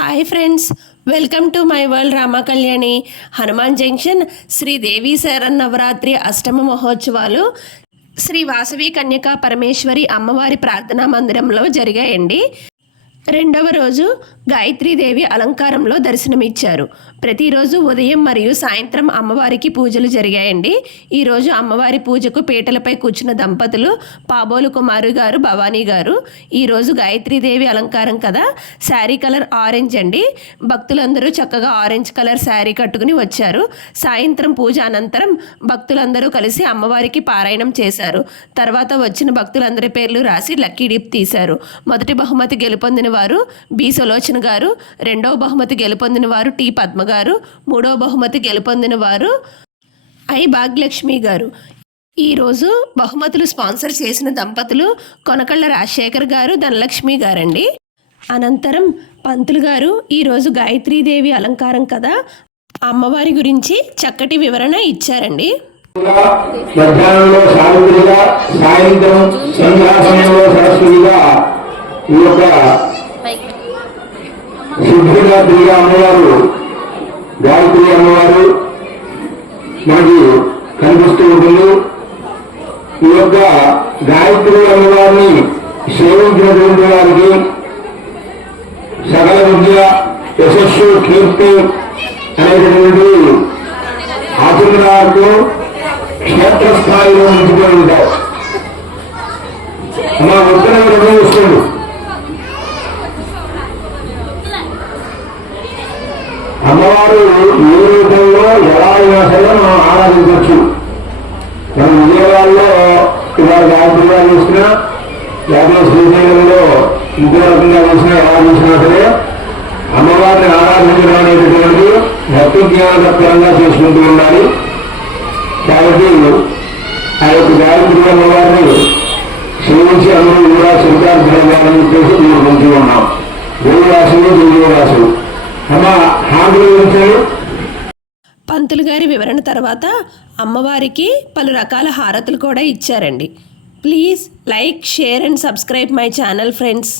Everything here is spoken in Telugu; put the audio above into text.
Hi friends, welcome to my world Rama Kalyani. Hanuman Junction Sri Devi Sharannavaratri అష్టమ మహోత్సవాలు శ్రీ వాసవి కన్యకా పరమేశ్వరి అమ్మవారి ప్రార్థనా మందిరంలో జరిగాయండి. రెండవ రోజు గాయత్రీదేవి అలంకారంలో దర్శనమిచ్చారు. ప్రతిరోజు ఉదయం మరియు సాయంత్రం అమ్మవారికి పూజలు జరిగాయండి. ఈరోజు అమ్మవారి పూజకు పీటలపై కూర్చున్న దంపతులు పాబోలు కుమారు గారు, భవానీ గారు. ఈరోజు గాయత్రీదేవి అలంకారం కదా, శారీ కలర్ ఆరెంజ్ అండి. భక్తులందరూ చక్కగా ఆరెంజ్ కలర్ శారీ కట్టుకుని వచ్చారు. సాయంత్రం పూజ అనంతరం భక్తులందరూ కలిసి అమ్మవారికి పారాయణం చేశారు. తర్వాత వచ్చిన భక్తులందరి పేర్లు రాసి లక్కీ డిప్ తీశారు. మొదటి బహుమతి గెలుపొందిన వారు బి సులోచన గారు, రెండవ బహుమతి గెలుపొందిన వారు టి పద్మ గారు, మూడవ బహుమతి గెలుపొందిన వారు ఐ భాగ్యలక్ష్మి గారు. ఈరోజు బహుమతులు స్పాన్సర్ చేసిన దంపతులు కొనకళ్ళ రాజశేఖర్ గారు, ధనలక్ష్మి గారండి. అనంతరం పంతులు గారు ఈరోజు గాయత్రీదేవి అలంకారం కదా, అమ్మవారి గురించి చక్కటి వివరణ ఇచ్చారండి. మధ్యాహ్నంలో సావిత్రిగా, సాయంత్రం సంధ్యా సమయంలో సరస్వతిగా ఈ యొక్క సిద్ధిదాత్రిగా అమ్మవారు, గాయత్రి అమ్మవారు మనకి కనిపిస్తూ ఉంటుంది. ఈ యొక్క గాయత్రి అమ్మవారిని సేవించినటువంటి వారికి సకల విద్య, యశస్సు, కీర్తి అనేటటువంటి ఆచరణకు క్షేత్రస్థాయిలో ఉంచుకొని ఉంటారు. మా ఉత్తర నిర్వహిస్తుంది. అమ్మవారు ఏ రూపంలో ఎలా అయినా సరే మనం ఆరాధించవచ్చు. మనం విజయవాడలో ఇవాళ గాయత్రి గారు చూసినా, లేకపోతే శ్రీశైలంలో ఇంకో రకంగా చూసినా, ఎలా చూసినా సరే అమ్మవారిని ఆరాధించడం అనేటటువంటి భక్తి జ్ఞానపరంగా చేసుకుంటూ ఉండాలి. కాబట్టి ఆ యొక్క గాయత్రి అమ్మవారిని సేవించి అందరూ కూడా శ్రీకాంతరాలని చెప్పేసి మేము మంచి ఉన్నాం. దేవరాశులు, దేవరాశులు అమ్మ హామీ గురించారు. పంతులు గారి వివరణ తర్వాత అమ్మవారికి పలు రకాల హారతులు కూడా ఇచ్చారండి. Please like, share and subscribe my channel friends.